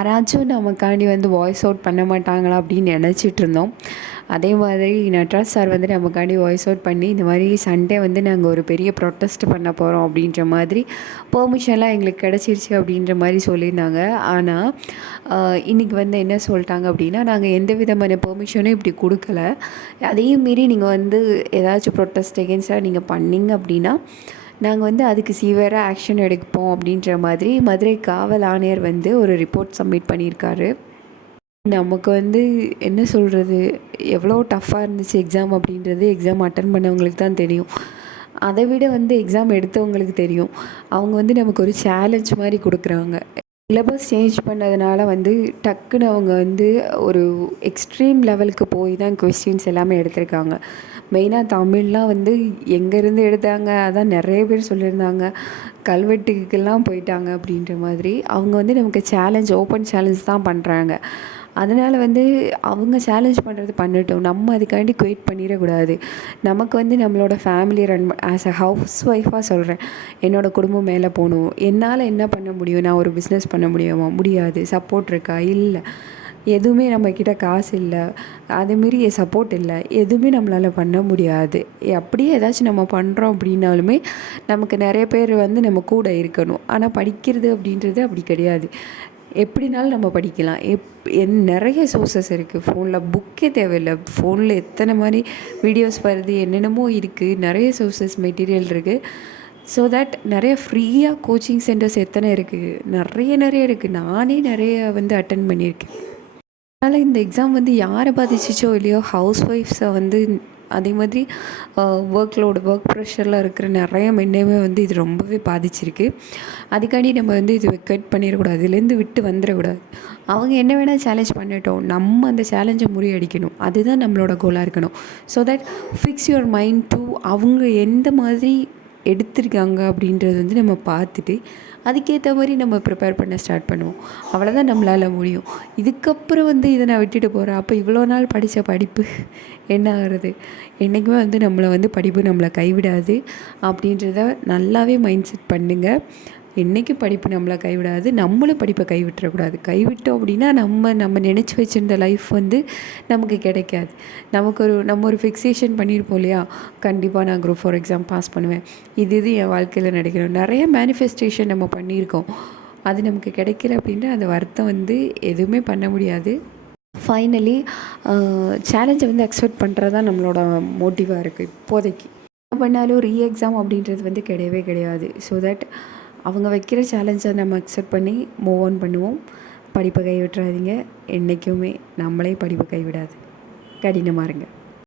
யாராச்சும் நமக்காண்டி வந்து voice out பண்ண மாட்டாங்களா அப்படின்னு நினச்சிட்டு இருந்தோம். அதே மாதிரி நட்ராஜ் சார் வந்து நமக்காண்டி வாய்ஸ் அவுட் பண்ணி இந்த மாதிரி சண்டே வந்து நாங்கள் ஒரு பெரிய ப்ரொட்டஸ்ட் பண்ண போகிறோம் அப்படின்ற மாதிரி பெர்மிஷன்லாம் எங்களுக்கு கிடச்சிருச்சு அப்படின்ற மாதிரி சொல்லியிருந்தாங்க. ஆனால் இன்றைக்கி வந்து என்ன சொல்லிட்டாங்க அப்படின்னா, நாங்கள் எந்த விதமான பெர்மிஷனும் இப்படி கொடுக்கல. அதையும் மீறி நீங்கள் வந்து ஏதாச்சும் ப்ரொட்டஸ்ட் எகென்ஸ்டாக நீங்கள் பண்ணிங்க அப்படின்னா நாங்கள் வந்து அதுக்கு சிவியராக ஆக்ஷன் எடுப்போம் அப்படின்ற மாதிரி மதுரை காவல் ஆணையர் வந்து ஒரு ரிப்போர்ட் சப்மிட் பண்ணியிருக்காரு. நமக்கு வந்து என்ன சொல்கிறது, எவ்வளோ டஃப்பாக இருந்துச்சு எக்ஸாம் அப்படின்றது எக்ஸாம் அட்டன் பண்ணவங்களுக்கு தான் தெரியும். அதை விட வந்து எக்ஸாம் எடுத்தவங்களுக்கு தெரியும். அவங்க வந்து நமக்கு ஒரு சேலஞ்ச் மாதிரி கொடுக்குறாங்க. சிலபஸ் சேஞ்ச் பண்ணதுனால வந்து டக்குன்னு அவங்க வந்து ஒரு எக்ஸ்ட்ரீம் லெவலுக்கு போய் தான் கொஸ்டின்ஸ் எல்லாமே எடுத்திருக்காங்க. மெயினாக தமிழ்லாம் வந்து எங்கேருந்து எடுத்தாங்க, அதான் நிறைய பேர் சொல்லியிருந்தாங்க, கல்வெட்டுக்கெல்லாம் போயிட்டாங்க அப்படின்ற மாதிரி. அவங்க வந்து நமக்கு சேலஞ்ச், ஓப்பன் சேலஞ்ச் தான் பண்ணுறாங்க. அதனால் வந்து அவங்க சேலஞ்ச் பண்ணுறது பண்ணட்டும், நம்ம அதுக்காண்டி குயிட் பண்ணிடக்கூடாது. நமக்கு வந்து நம்மளோட family run as a house ஒய்ஃபாக சொல்கிறேன், என்னோடய குடும்பம் மேலே போகணும். என்னால் என்ன பண்ண முடியும்? நான் ஒரு பிஸ்னஸ் பண்ண முடியுமா? முடியாது. சப்போர்ட் இருக்கா? இல்லை. எதுவுமே நம்மக்கிட்ட காசு இல்லை, அதேமாரி சப்போர்ட் இல்லை, எதுவுமே நம்மளால் பண்ண முடியாது. அப்படியே ஏதாச்சும் நம்ம பண்ணுறோம் அப்படின்னாலுமே நமக்கு நிறைய பேர் வந்து நம்ம கூட இருக்கணும். ஆனால் படிக்கிறது அப்படின்றது அப்படி கிடையாது. எப்படினாலும் நம்ம படிக்கலாம். நிறைய சோர்ஸஸ் இருக்குது. ஃபோனில் புக்கே தேவையில்லை. ஃபோனில் எத்தனை மாதிரி வீடியோஸ் வருது, என்னென்னமோ இருக்குது. நிறைய சோர்ஸஸ் மெட்டீரியல் இருக்குது. ஸோ தட் நிறைய ஃப்ரீயாக கோச்சிங் சென்டர்ஸ் எத்தனை இருக்குது, நிறைய இருக்குது. நானே நிறைய வந்து அட்டன் பண்ணியிருக்கேன். அதனால் இந்த எக்ஸாம் வந்து யாரை பாதிச்சிச்சோ இல்லையோ, ஹவுஸ் ஒய்ஃப்ஸை வந்து அதே மாதிரி ஒர்க் ப்ரெஷரில் இருக்கிற நிறைய மென்னையுமே வந்து இது ரொம்பவே பாதிச்சிருக்கு. அதுக்காண்டி நம்ம வந்து இது குயிட் பண்ணிடக்கூடாது, இதுலேருந்து விட்டு வந்துடக்கூடாது. அவங்க என்ன வேணால் சேலஞ்ச் பண்ணட்டும், நம்ம அந்த சேலஞ்சை முறியடிக்கணும். அதுதான் நம்மளோட கோலாக இருக்கணும். So that fix your mind to அவங்க எந்த மாதிரி எடுத்திருக்காங்க அப்படின்றது வந்து நம்ம பார்த்துட்டு அதுக்கேற்ற மாதிரி நம்ம ப்ரிப்பேர் பண்ண ஸ்டார்ட் பண்ணுவோம். அவ்வளோதான் நம்மளால் முடியும். இதுக்கப்புறம் வந்து இதை நான் விட்டுட்டு போகிறேன், அப்போ இவ்வளோ நாள் படித்த படிப்பு என்ன ஆகிறது? என்றைக்குமே வந்து நம்மளை வந்து படிப்பு நம்மளை கைவிடாது அப்படின்றத நல்லாவே மைண்ட் செட் பண்ணுங்கள். என்றைக்கும் படிப்பு நம்மளை கைவிடாது, நம்மளும் படிப்பை கைவிட்டுறக்கூடாது. கைவிட்டோம் அப்படின்னா நம்ம நினச்சி வச்சுருந்த லைஃப் வந்து நமக்கு கிடைக்காது. நம்ம ஒரு ஃபிக்ஸேஷன் பண்ணியிருப்போம் இல்லையா, கண்டிப்பாக நான் குரூப் 4 எக்ஸாம் பாஸ் பண்ணுவேன், இது என் வாழ்க்கையில் நடக்கணும், நிறைய மேனிஃபெஸ்டேஷன் நம்ம பண்ணியிருக்கோம். அது நமக்கு கிடைக்கல அப்படின்னா அந்த வருத்தம் வந்து எதுவுமே பண்ண முடியாது. ஃபைனலி சேலஞ்சை வந்து அக்செப்ட் பண்ணுறது தான் நம்மளோட மோட்டிவாக இருக்குது இப்போதைக்கு. என்ன பண்ணாலும் எக்ஸாம் அப்படின்றது வந்து கிடையவே கிடையாது. ஸோ தட் அவங்க வைக்கிற சேலஞ்சை நம்ம அக்செப்ட் பண்ணி மூவ் ஆன் பண்ணுவோம். படிப்பை கைவிட்டுறாதீங்க. என்றைக்குமே நம்மளே படிப்பை கைவிடாது. கடினமாக இருங்க.